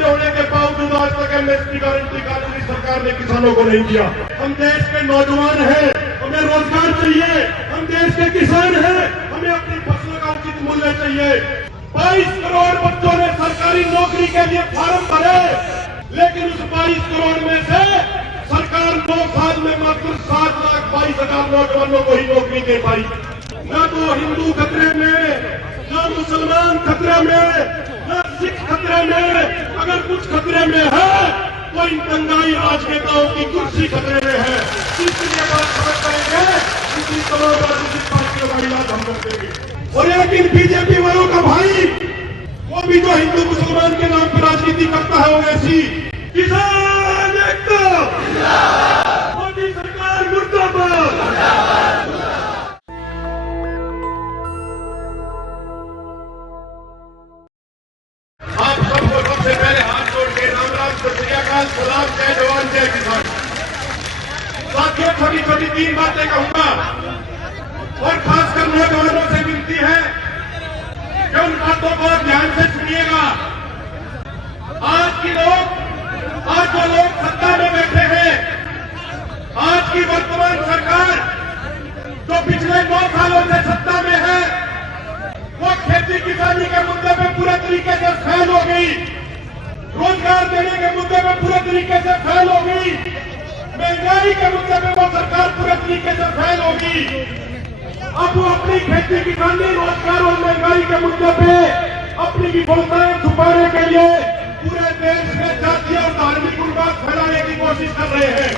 में होने के बावजूद आज तक एमएसपी गारंटी कानून सरकार ने किसानों को नहीं दिया। हम देश के नौजवान हैं, हमें रोजगार चाहिए। हम देश के किसान हैं, हमें अपनी फसलों का उचित मूल्य चाहिए। 22 करोड़ बच्चों ने सरकारी नौकरी के लिए फार्म भरे, लेकिन उस 22 करोड़ में से सरकार 2 साल में मात्र 7,22,000 नौजवानों को ही नौकरी दे पाई। न तो हिंदू खतरे में, न मुसलमान खतरे में, न सिख खतरे में। अगर कुछ खतरे में है तो इन दंगाई राजनेताओं की कुर्सी खतरे में है। इसलिए बात समझ पाएंगे, इसी तमाम राजनीतिक पार्टियों का इलाज हम कर देंगे। और लेकिन बीजेपी वालों का भाई, वो भी जो हिंदू मुसलमान के नाम पर राजनीति करता है, वो ऐसी किसान एकता, मोदी सरकार मुर्दाबाद। आप सबको सबसे पहले हाथ जोड़ के राम राम सत्याकाल सलाम, जय जवान जय किसान। साथियों, छोटी छोटी 3 बातें कहूंगा और खासकर नौजवानों से विनती है कि उन बातों को ध्यान से सुनिएगा। आज जो लोग सत्ता में बैठे हैं, आज की वर्तमान सरकार जो पिछले 9 सालों से सत्ता में है, वो खेती किसानी के मुद्दे पे पूरे तरीके से फेल हो गई, रोजगार देने के मुद्दे पे पूरे तरीके से फेल हो गई, महंगाई के मुद्दे पे वो सरकार पूरे तरीके से फेल हो गई। अब वो अपनी खेती किसानी, रोजगार और महंगाई के मुद्दे पे अपनी विफलताएं छुपाने के लिए पूरे देश में जातीय और धार्मिक उन्माद फैलाने की कोशिश कर रहे हैं।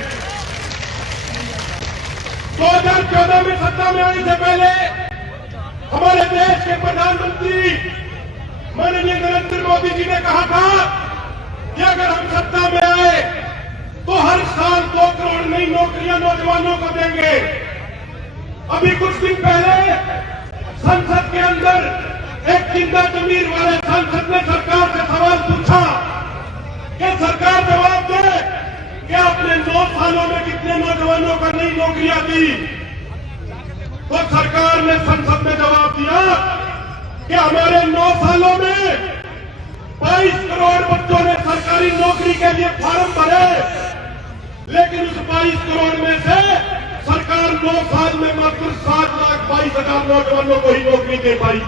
2014 में सत्ता में आने से पहले हमारे देश के प्रधानमंत्री माननीय नरेंद्र मोदी जी ने कहा था कि अगर हम सत्ता में आए तो हर साल 2 करोड़ नई नौकरियां नौजवानों को देंगे। अभी कुछ दिन पहले संसद के अंदर एक जिंदा जमीर वाले सांसद ने सरकार से सवाल पूछा कि सरकार जवाब दे कि आपने 9 सालों में कितने नौजवानों को नई नौकरियां दी। तो सरकार ने संसद में जवाब दिया कि हमारे 9 सालों में 22 करोड़ बच्चों ने सरकारी नौकरी के लिए फार्म भरे, लेकिन उस 22 करोड़ में से सरकार 9 साल में मात्र 7,22,000 नौजवानों को ही नौकरी दे पाई।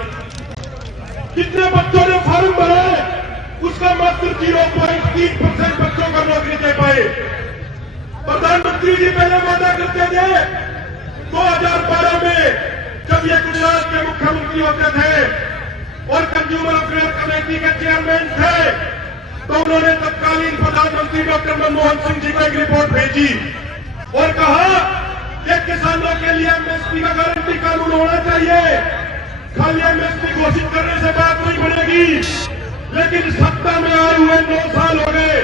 कितने बच्चों ने फार्म भरे, उसका मात्र 0.3% बच्चों को नौकरी दे पाए। प्रधानमंत्री जी पहले वादा करते थे 2012 में, जब ये गुजरात के मुख्यमंत्री होते थे और कंज्यूमर अफेयर कमेटी के चेयरमैन थे, तो उन्होंने तत्कालीन प्रधानमंत्री डॉक्टर मनमोहन सिंह जी को एक रिपोर्ट भेजी और कहा कि किसानों के लिए एमएसपी का गारंटी कानून होना चाहिए। खाली एमएसपी घोषित करने से बात नहीं बनेगी। लेकिन सत्ता में आए हुए 9 साल हो गए,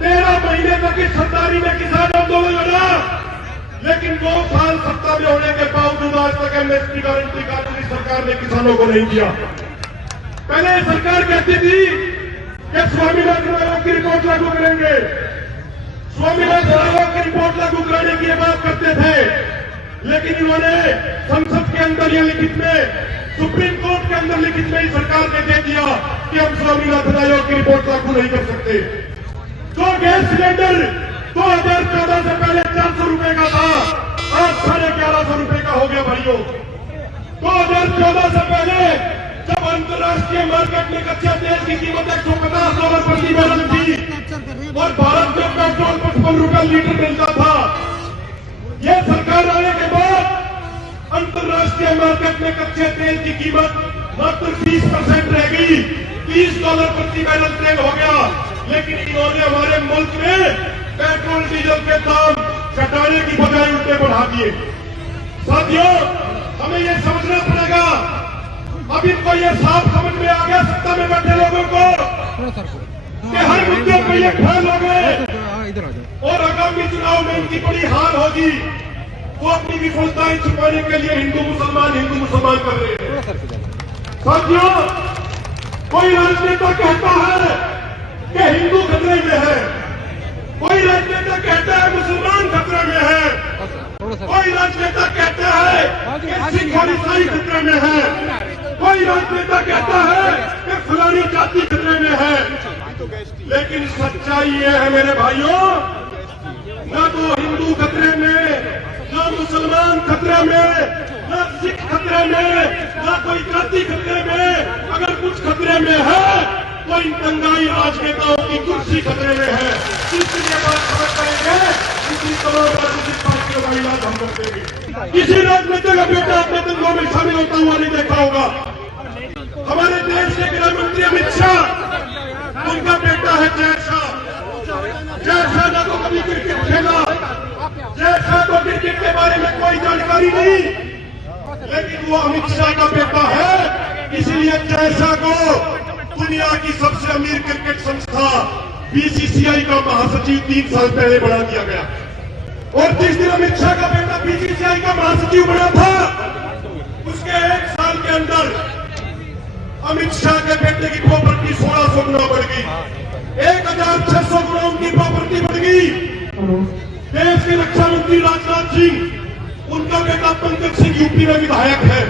13 महीने तक इस सरकारी ने किसान आंदोलन लड़ा, लेकिन 2 साल सत्ता में होने के बावजूद आज तक एमएसपी गारंटी कानून सरकार ने किसानों को नहीं दिया। पहले सरकार कहती थी कि स्वामीनाथन आयोग की रिपोर्ट लागू करेंगे, स्वामीनाथन आयोग की रिपोर्ट लागू कराने की बात करते थे, लेकिन इन्होंने संसद के अंदर या लिखित में, सुप्रीम कोर्ट के अंदर लिखित में ही सरकार ने दे दिया कि हम स्वामीनाथन आयोग की रिपोर्ट लागू नहीं कर सकते। जो गैस सिलेंडर 2014 से पहले 400 रुपए का था, आज 1150 रुपए का हो गया भाइयों। 2014 से पहले जब अंतर्राष्ट्रीय मार्केट में कच्चे तेल की कीमत $150 प्रति बैरल थी और भारत में पेट्रोल 55 रुपए लीटर मिलता था, ये सरकार आने के बाद अंतर्राष्ट्रीय मार्केट में कच्चे तेल की कीमत मात्र 20% रह गई, $30 प्रति बैरल तेल हो गया। लेकिन इन्होंने हमारे मुल्क में पेट्रोल डीजल के दाम घटाने की बजाय उल्टे बढ़ा दिए। साथियों, हमें यह समझना पड़ेगा, अब इनको ये साफ समझ में आ गया सत्ता में बैठे लोगों को कि हर मुद्दे पर ये फेल हो गए और आगामी चुनाव में इनकी बड़ी हार होगी। वो अपनी विफलताएं छुपाने के लिए हिंदू मुसलमान कर रहे हैं। साथियों, कोई राजनेता कहता है कि हिंदू खतरे में है, कोई राजनेता कहता है मुसलमान खतरे में है, कोई राजनेता कहता है कि सिख और ईसाई खतरे में है, कोई राजनेता कहता है कि फलानी जाति खतरे में है। लेकिन सच्चाई ये है मेरे भाइयों, न तो हिंदू खतरे में, न मुसलमान खतरे में, न सिख खतरे में, न कोई जाति खतरे में। अगर कुछ खतरे में है तो इन दंगाई राजनेताओं की कुर्सी खतरे में है। इसलिए बात समझ करेंगे, इसी तमाम राजनीतिक पार्टियों का इलाज हम कर देंगे। किसी राजनेता का बेटा अपने दंगों में शामिल होता हुआ नहीं देखा होगा। हमारे देश के गृह मंत्री अमित शाह, उनका बेटा है जय शाह। जय शाह ने तो कभी क्रिकेट खेला, जय शाह को क्रिकेट के बारे में कोई जानकारी नहीं, लेकिन वो अमित शाह का बेटा है। इसलिए जय शाह को दुनिया की सबसे अमीर क्रिकेट संस्था बीसीसीआई का महासचिव 3 साल पहले बना दिया गया। और जिस दिन अमित शाह का बेटा बीसीसीआई का महासचिव बना था, उसके 1 साल के अंदर अमित शाह के बेटे की प्रॉपर्टी 1600 गुना बढ़ गई, 1600 गुना उनकी प्रॉपर्टी बढ़ गई। देश के रक्षा मंत्री राजनाथ सिंह, उनका बेटा पंकज सिंह यूपी में विधायक है।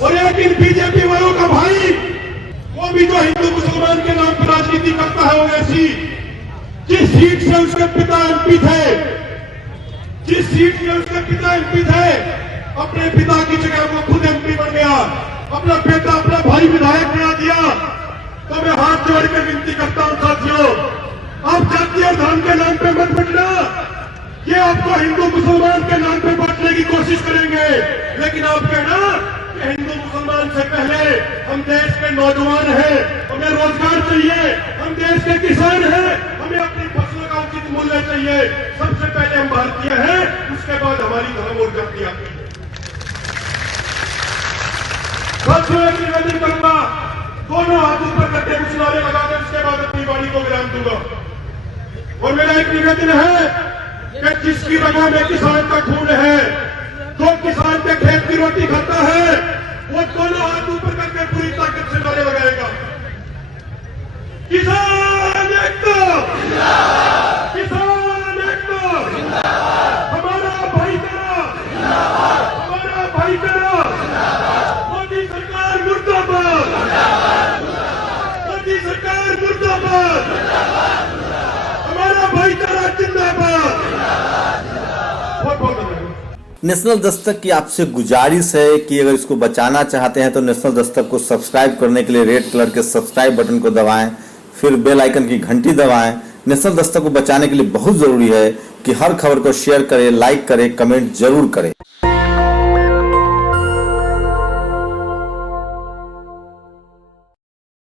और एक इन बीजेपी वालों का भाई, वो भी जो हिंदू मुसलमान के नाम पर राजनीति करता है, ओवैसी, जिस सीट से उसके पिता एमपी थे, जिस सीट से उसके पिता एमपी थे, अपने पिता की जगह वो खुद एमपी बन गया, अपना बेटा अपना भाई विधायक बना दिया। तो मैं हाथ जोड़ के विनती करता हूं साथियों, आप जाति और धर्म के नाम पे मत बटना। ये आपको हिंदू मुसलमान के नाम पे बांटने की कोशिश करेंगे, लेकिन आप कहना कि हिंदू मुसलमान से पहले हम देश के नौजवान हैं, हमें रोजगार चाहिए, हम देश के किसान हैं, हमें अपनी फसलों का उचित मूल्य चाहिए। सबसे पहले हम भारतीय हैं, उसके बाद हमारी धर्म और जाति आती है। साथियों, एक निवेदन करूंगा, दोनों हाथ ऊपर करके कुछ नारे लगा दें, उसके बाद अपनी वाणी को विराम दूंगा। और मेरा एक निवेदन है कि जिसकी रगों में किसान का खून है, जो किसान के खेत की रोटी खाता है, वो दोनों हाथ ऊपर करके पूरी ताकत से नारे लगाएगा। किसान एकता, किसान एकता, हमारा भाईचारा, हमारा भाईचारा। मोदी सरकार मुर्दाबाद, मोदी सरकार मुर्दाबाद, हमारा भाईचारा जिंदाबाद। बहुत बहुत धन्यवाद। नेशनल दस्तक की आपसे गुजारिश है कि अगर इसको बचाना चाहते हैं तो नेशनल दस्तक को सब्सक्राइब करने के लिए रेड कलर के सब्सक्राइब बटन को दबाएं, फिर बेल आइकन की घंटी दबाएं। नेशनल दस्तक को बचाने के लिए बहुत जरूरी है कि हर खबर को शेयर करें, लाइक करें, कमेंट जरूर करें।